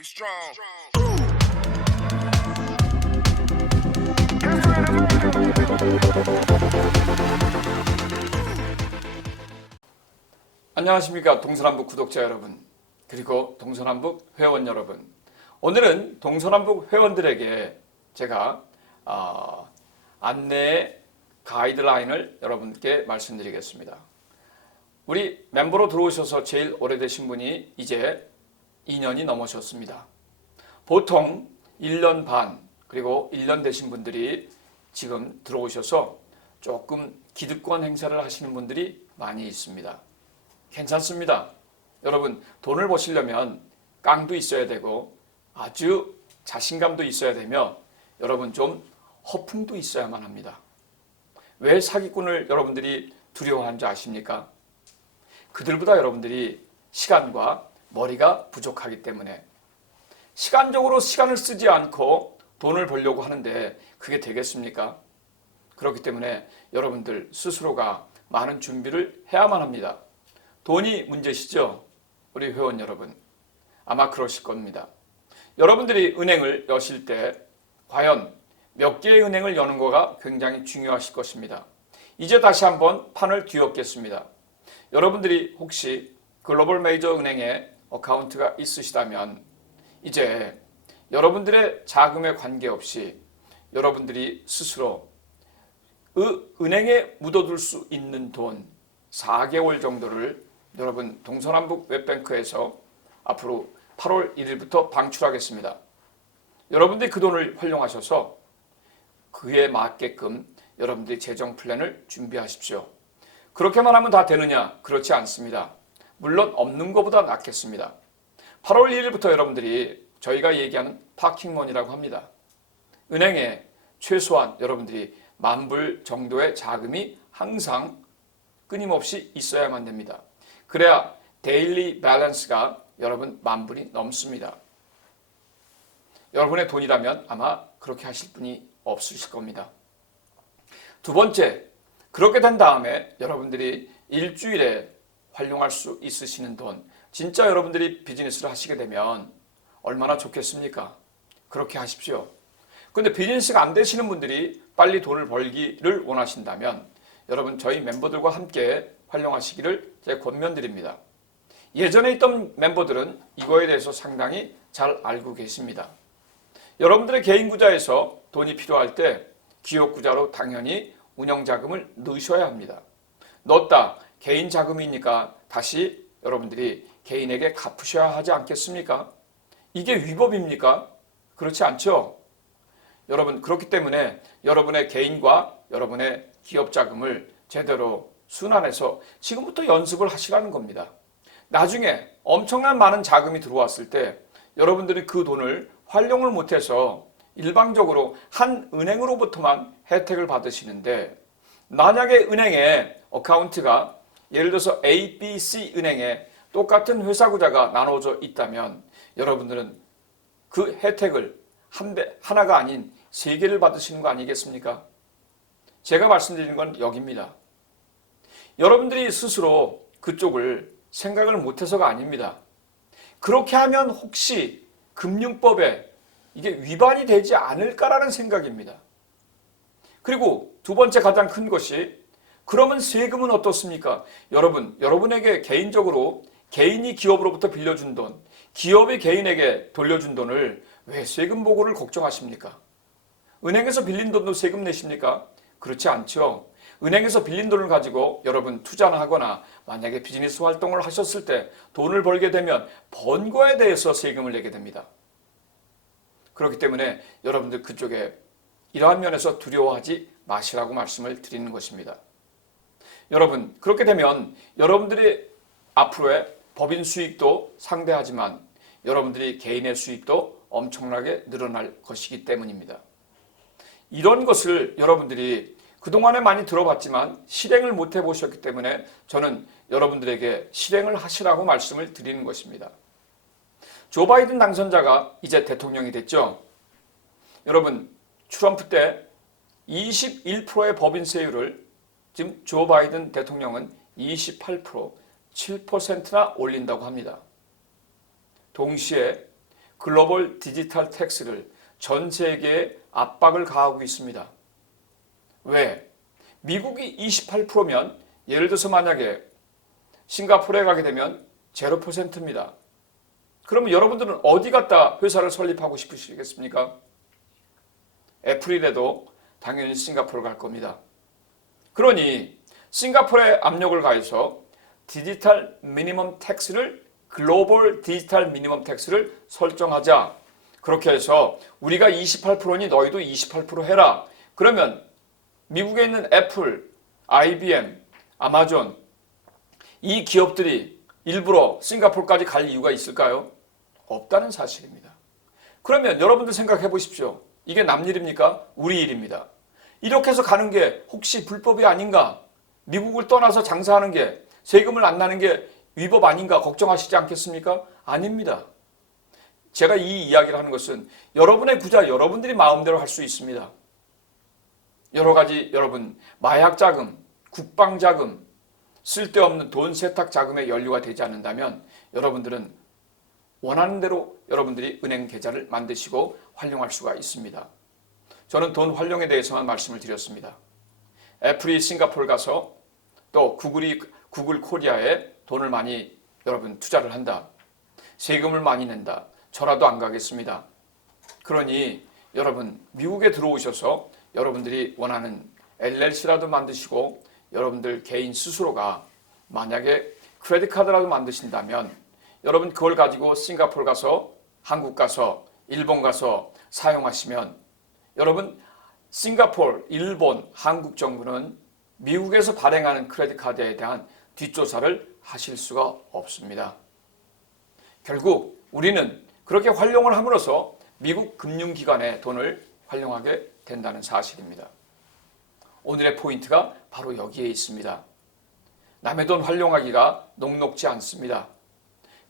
Be strong. 안녕하십니까 동서남북 구독자 여러분, 그리고 동서남북 회원 여러분. 오늘은 동서남북 회원들에게 제가 안내 가이드라인을 여러분께 말씀드리겠습니다. 우리 멤버로 들어오셔서 제일 오래되신 분이 이제 2년이 넘으셨습니다. 보통 1년 반 그리고 1년 되신 분들이 지금 들어오셔서 조금 기득권 행사를 하시는 분들이 많이 있습니다. 괜찮습니다. 여러분, 돈을 버시려면 깡도 있어야 되고 아주 자신감도 있어야 되며 여러분 좀 허풍도 있어야만 합니다. 왜 사기꾼을 여러분들이 두려워하는지 아십니까? 그들보다 여러분들이 시간과 머리가 부족하기 때문에 시간적으로 시간을 쓰지 않고 돈을 벌려고 하는데 그게 되겠습니까? 그렇기 때문에 여러분들 스스로가 많은 준비를 해야만 합니다. 돈이 문제시죠? 우리 회원 여러분. 아마 그러실 겁니다. 여러분들이 은행을 여실 때 과연 몇 개의 은행을 여는 거가 굉장히 중요하실 것입니다. 이제 다시 한번 판을 뒤엎겠습니다. 여러분들이 혹시 글로벌 메이저 은행에 어카운트가 있으시다면 이제 여러분들의 자금에 관계없이 여러분들이 스스로 은행에 묻어둘 수 있는 돈 4개월 정도를 여러분 동서남북 웹뱅크에서 앞으로 8월 1일부터 방출하겠습니다. 여러분들이 그 돈을 활용하셔서 그에 맞게끔 여러분들이 재정 플랜을 준비하십시오. 그렇게만 하면 다 되느냐? 그렇지 않습니다. 물론 없는 것보다 낫겠습니다. 8월 1일부터 여러분들이 저희가 얘기하는 파킹머니라고 합니다. 은행에 최소한 여러분들이 10,000불 정도의 자금이 항상 끊임없이 있어야만 됩니다. 그래야 데일리 밸런스가 여러분 10,000불이 넘습니다. 여러분의 돈이라면 아마 그렇게 하실 분이 없으실 겁니다. 두 번째, 그렇게 된 다음에 여러분들이 일주일에 활용할 수 있으시는 돈, 진짜 여러분들이 비즈니스를 하시게 되면 얼마나 좋겠습니까? 그렇게 하십시오. 근데 비즈니스가 안 되시는 분들이 빨리 돈을 벌기를 원하신다면 여러분 저희 멤버들과 함께 활용하시기를 제가 권면드립니다. 예전에 있던 멤버들은 이거에 대해서 상당히 잘 알고 계십니다. 여러분들의 개인 구자에서 돈이 필요할 때 기업 구자로 당연히 운영자금을 넣으셔야 합니다. 넣었다 개인 자금이니까 다시 여러분들이 개인에게 갚으셔야 하지 않겠습니까? 이게 위법입니까? 그렇지 않죠? 여러분 그렇기 때문에 여러분의 개인과 여러분의 기업 자금을 제대로 순환해서 지금부터 연습을 하시라는 겁니다. 나중에 엄청난 많은 자금이 들어왔을 때 여러분들이 그 돈을 활용을 못해서 일방적으로 한 은행으로부터만 혜택을 받으시는데 만약에 은행에 어카운트가 예를 들어서 A, B, C 은행에 똑같은 회사 구자가 나눠져 있다면 여러분들은 그 혜택을 하나가 아닌 3개를 받으시는 거 아니겠습니까? 제가 말씀드리는 건 여기입니다. 여러분들이 스스로 그쪽을 생각을 못해서가 아닙니다. 그렇게 하면 혹시 금융법에 이게 위반이 되지 않을까라는 생각입니다. 그리고 두 번째 가장 큰 것이 그러면 세금은 어떻습니까? 여러분에게 개인적으로 개인이 기업으로부터 빌려준 돈, 기업이 개인에게 돌려준 돈을 왜 세금 보고를 걱정하십니까? 은행에서 빌린 돈도 세금 내십니까? 그렇지 않죠. 은행에서 빌린 돈을 가지고 여러분 투자를 하거나 만약에 비즈니스 활동을 하셨을 때 돈을 벌게 되면 번 거에 대해서 세금을 내게 됩니다. 그렇기 때문에 여러분들 그쪽에 이러한 면에서 두려워하지 마시라고 말씀을 드리는 것입니다. 여러분 그렇게 되면 여러분들이 앞으로의 법인 수익도 상대하지만 여러분들이 개인의 수익도 엄청나게 늘어날 것이기 때문입니다. 이런 것을 여러분들이 그동안에 많이 들어봤지만 실행을 못 해보셨기 때문에 저는 여러분들에게 실행을 하시라고 말씀을 드리는 것입니다. 조 바이든 당선자가 이제 대통령이 됐죠. 여러분 트럼프 때 21%의 법인세율을 지금 조 바이든 대통령은 28%, 7%나 올린다고 합니다. 동시에 글로벌 디지털 텍스를 전 세계에 압박을 가하고 있습니다. 왜? 미국이 28%면 예를 들어서 만약에 싱가포르에 가게 되면 0%입니다. 그러면 여러분들은 어디 갔다 회사를 설립하고 싶으시겠습니까? 애플이라도 당연히 싱가포르 갈 겁니다. 그러니 싱가포르에 압력을 가해서 디지털 미니멈 텍스를 글로벌 디지털 미니멈 텍스를 설정하자. 그렇게 해서 우리가 28%니 너희도 28% 해라. 그러면 미국에 있는 애플, IBM, 아마존 이 기업들이 일부러 싱가포르까지 갈 이유가 있을까요? 없다는 사실입니다. 그러면 여러분들 생각해 보십시오. 이게 남 일입니까? 우리 일입니다. 이렇게 해서 가는 게 혹시 불법이 아닌가? 미국을 떠나서 장사하는 게 세금을 안 나는 게 위법 아닌가 걱정하시지 않겠습니까? 아닙니다. 제가 이 이야기를 하는 것은 여러분의 구자 여러분들이 마음대로 할 수 있습니다. 여러 가지 여러분 마약 자금, 국방 자금, 쓸데없는 돈 세탁 자금에 연루가 되지 않는다면 여러분들은 원하는 대로 여러분들이 은행 계좌를 만드시고 활용할 수가 있습니다. 저는 돈 활용에 대해서만 말씀을 드렸습니다. 애플이 싱가포르 가서 또 구글 코리아에 돈을 많이 여러분 투자를 한다. 세금을 많이 낸다. 저라도 안 가겠습니다. 그러니 여러분 미국에 들어오셔서 여러분들이 원하는 LLC라도 만드시고 여러분들 개인 스스로가 만약에 크레딧 카드라도 만드신다면 여러분 그걸 가지고 싱가포르 가서 한국 가서 일본 가서 사용하시면 여러분 싱가포르, 일본, 한국 정부는 미국에서 발행하는 크레딧 카드에 대한 뒷조사를 하실 수가 없습니다. 결국 우리는 그렇게 활용을 함으로써 미국 금융기관의 돈을 활용하게 된다는 사실입니다. 오늘의 포인트가 바로 여기에 있습니다. 남의 돈 활용하기가 녹록지 않습니다.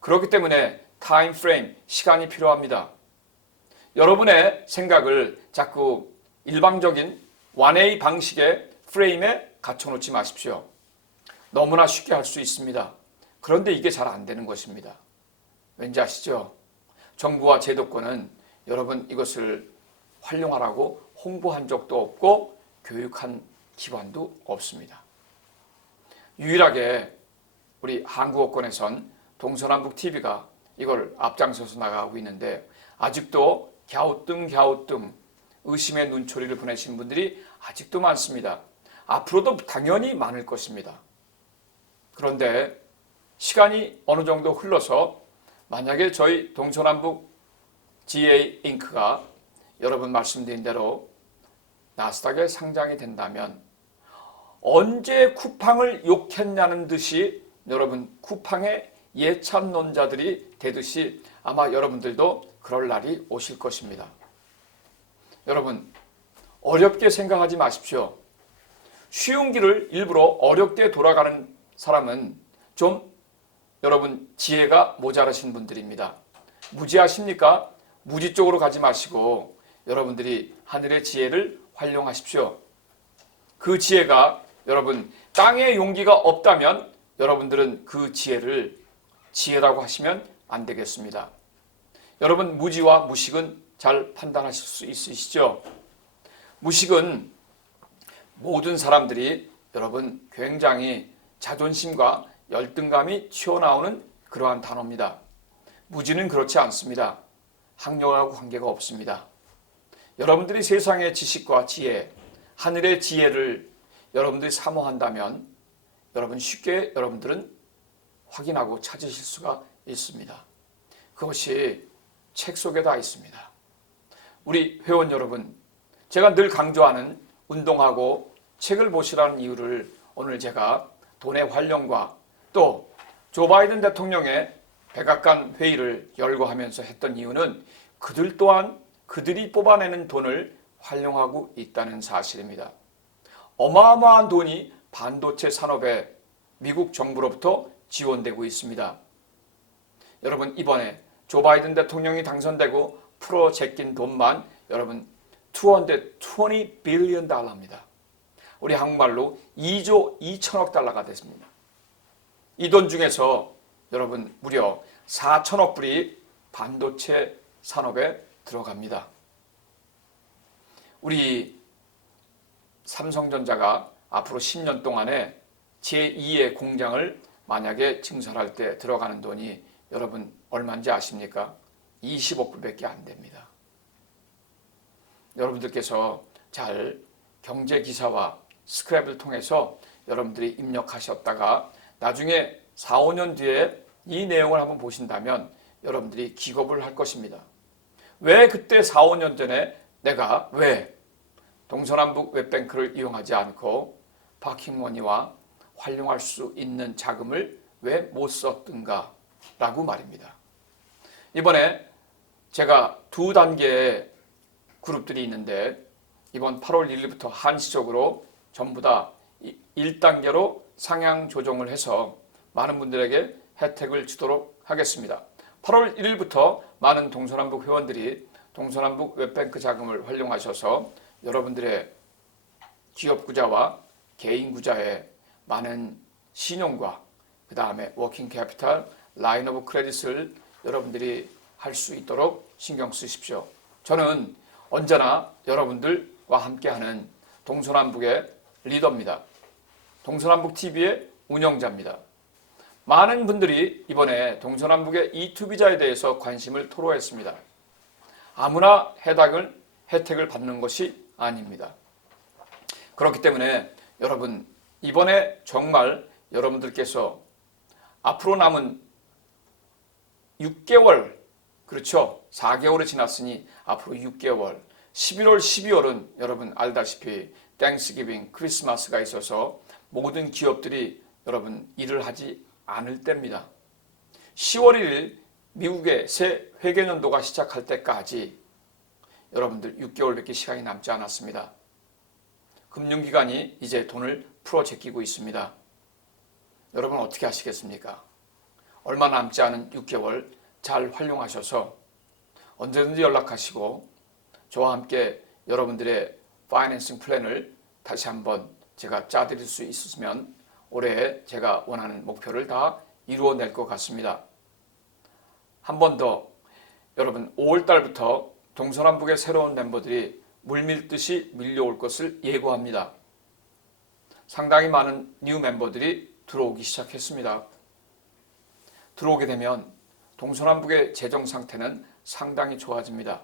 그렇기 때문에 타임 프레임, 시간이 필요합니다. 여러분의 생각을 자꾸 일방적인 원웨이 방식의 프레임에 갖춰놓지 마십시오. 너무나 쉽게 할 수 있습니다. 그런데 이게 잘 안 되는 것입니다. 왠지 아시죠? 정부와 제도권은 여러분 이것을 활용하라고 홍보한 적도 없고 교육한 기관도 없습니다. 유일하게 우리 한국어권에선 동서남북 TV가 이걸 앞장서서 나가고 있는데 아직도 갸우뚱 의심의 눈초리를 보내신 분들이 아직도 많습니다. 앞으로도 당연히 많을 것입니다. 그런데 시간이 어느 정도 흘러서 만약에 저희 동서남북 GA 잉크가 여러분 말씀드린 대로 나스닥에 상장이 된다면 언제 쿠팡을 욕했냐는 듯이 여러분 쿠팡의 예찬론자들이 되듯이 아마 여러분들도 그럴 날이 오실 것입니다. 여러분 어렵게 생각하지 마십시오. 쉬운 길을 일부러 어렵게 돌아가는 사람은 좀 여러분 지혜가 모자라신 분들입니다. 무지하십니까? 무지 쪽으로 가지 마시고 여러분들이 하늘의 지혜를 활용하십시오. 그 지혜가 여러분 땅에 용기가 없다면 여러분들은 그 지혜를 지혜라고 하시면 안 되겠습니다. 여러분 무지와 무식은 잘 판단하실 수 있으시죠? 무식은 모든 사람들이 여러분 굉장히 자존심과 열등감이 튀어나오는 그러한 단어입니다. 무지는 그렇지 않습니다. 학력하고 관계가 없습니다. 여러분들이 세상의 지식과 지혜, 하늘의 지혜를 여러분들이 사모한다면 여러분 쉽게 여러분들은 확인하고 찾으실 수가 있습니다. 그것이 책 속에 다 있습니다. 우리 회원 여러분, 제가 늘 강조하는 운동하고 책을 보시라는 이유를 오늘 제가 돈의 활용과 또 조 바이든 대통령의 백악관 회의를 열고 하면서 했던 이유는 그들 또한 그들이 뽑아내는 돈을 활용하고 있다는 사실입니다. 어마어마한 돈이 반도체 산업에 미국 정부로부터 지원되고 있습니다. 여러분 이번에 조 바이든 대통령이 당선되고 풀어 제낀 돈만 여러분 220 빌리언 달러입니다. 우리 한국말로 2조 2천억 달러가 됐습니다. 이 돈 중에서 여러분 무려 4천억 불이 반도체 산업에 들어갑니다. 우리 삼성전자가 앞으로 10년 동안에 제2의 공장을 만약에 증설할 때 들어가는 돈이 여러분 얼마인지 아십니까? 20억 불밖에 안 됩니다. 여러분들께서 잘 경제기사와 스크랩을 통해서 여러분들이 입력하셨다가 나중에 4, 5년 뒤에 이 내용을 한번 보신다면 여러분들이 기겁을 할 것입니다. 왜 그때 4, 5년 전에 내가 왜 동서남북 웹뱅크를 이용하지 않고 파킹머니와 활용할 수 있는 자금을 왜 못 썼던가 라고 말입니다. 이번에 제가 두 단계의 그룹들이 있는데 이번 8월 1일부터 한시적으로 전부 다 1단계로 상향 조정을 해서 많은 분들에게 혜택을 주도록 하겠습니다. 8월 1일부터 많은 동서남북 회원들이 동서남북 웹뱅크 자금을 활용하셔서 여러분들의 기업 구자와 개인 구자에 많은 신용과 그 다음에 워킹 캐피탈, 라인 오브 크레딧을 여러분들이 할 수 있도록 신경 쓰십시오. 저는 언제나 여러분들과 함께하는 동서남북의 리더입니다. 동서남북 TV의 운영자입니다. 많은 분들이 이번에 동서남북의 E2비자에 대해서 관심을 토로했습니다. 아무나 혜택을 받는 것이 아닙니다. 그렇기 때문에 여러분 이번에 정말 여러분들께서 앞으로 남은 6개월 그렇죠. 4개월이 지났으니 앞으로 6개월 11월 12월은 여러분 알다시피 땡스기빙 크리스마스가 있어서 모든 기업들이 여러분 일을 하지 않을 때입니다. 10월 1일 미국의 새 회계연도가 시작할 때까지 여러분들 6개월밖에 시간이 남지 않았습니다. 금융기관이 이제 돈을 풀어 제끼고 있습니다. 여러분 어떻게 하시겠습니까? 얼마 남지 않은 6개월 잘 활용하셔서 언제든지 연락하시고 저와 함께 여러분들의 파이낸싱 플랜을 다시 한번 제가 짜드릴 수 있으면 올해 제가 원하는 목표를 다 이루어낼 것 같습니다. 한 번 더 여러분 5월달부터 동서남북의 새로운 멤버들이 물밀듯이 밀려올 것을 예고합니다. 상당히 많은 뉴 멤버들이 들어오기 시작했습니다. 들어오게 되면 동서남북의 재정 상태는 상당히 좋아집니다.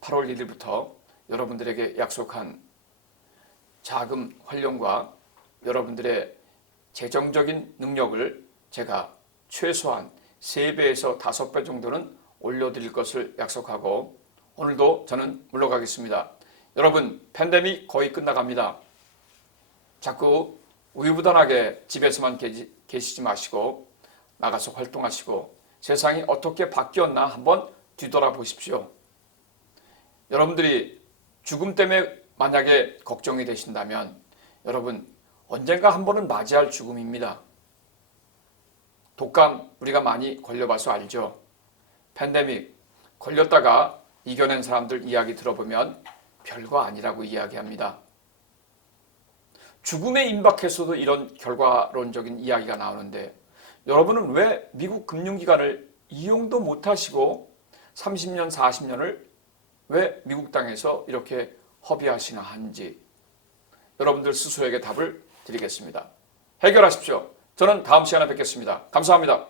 8월 1일부터 여러분들에게 약속한 자금 활용과 여러분들의 재정적인 능력을 제가 최소한 3배에서 5배 정도는 올려드릴 것을 약속하고 오늘도 저는 물러가겠습니다. 여러분 팬데믹 거의 끝나갑니다. 자꾸 우유부단하게 집에서만 계시지 마시고 나가서 활동하시고 세상이 어떻게 바뀌었나 한번 뒤돌아보십시오. 여러분들이 죽음 때문에 만약에 걱정이 되신다면 여러분 언젠가 한 번은 맞이할 죽음입니다. 독감 우리가 많이 걸려봐서 알죠. 팬데믹 걸렸다가 이겨낸 사람들 이야기 들어보면 별거 아니라고 이야기합니다. 죽음에 임박해서도 이런 결과론적인 이야기가 나오는데 여러분은 왜 미국 금융기관을 이용도 못하시고 30년, 40년을 왜 미국 땅에서 이렇게 허비하시나 한지 여러분들 스스로에게 답을 드리겠습니다. 해결하십시오. 저는 다음 시간에 뵙겠습니다. 감사합니다.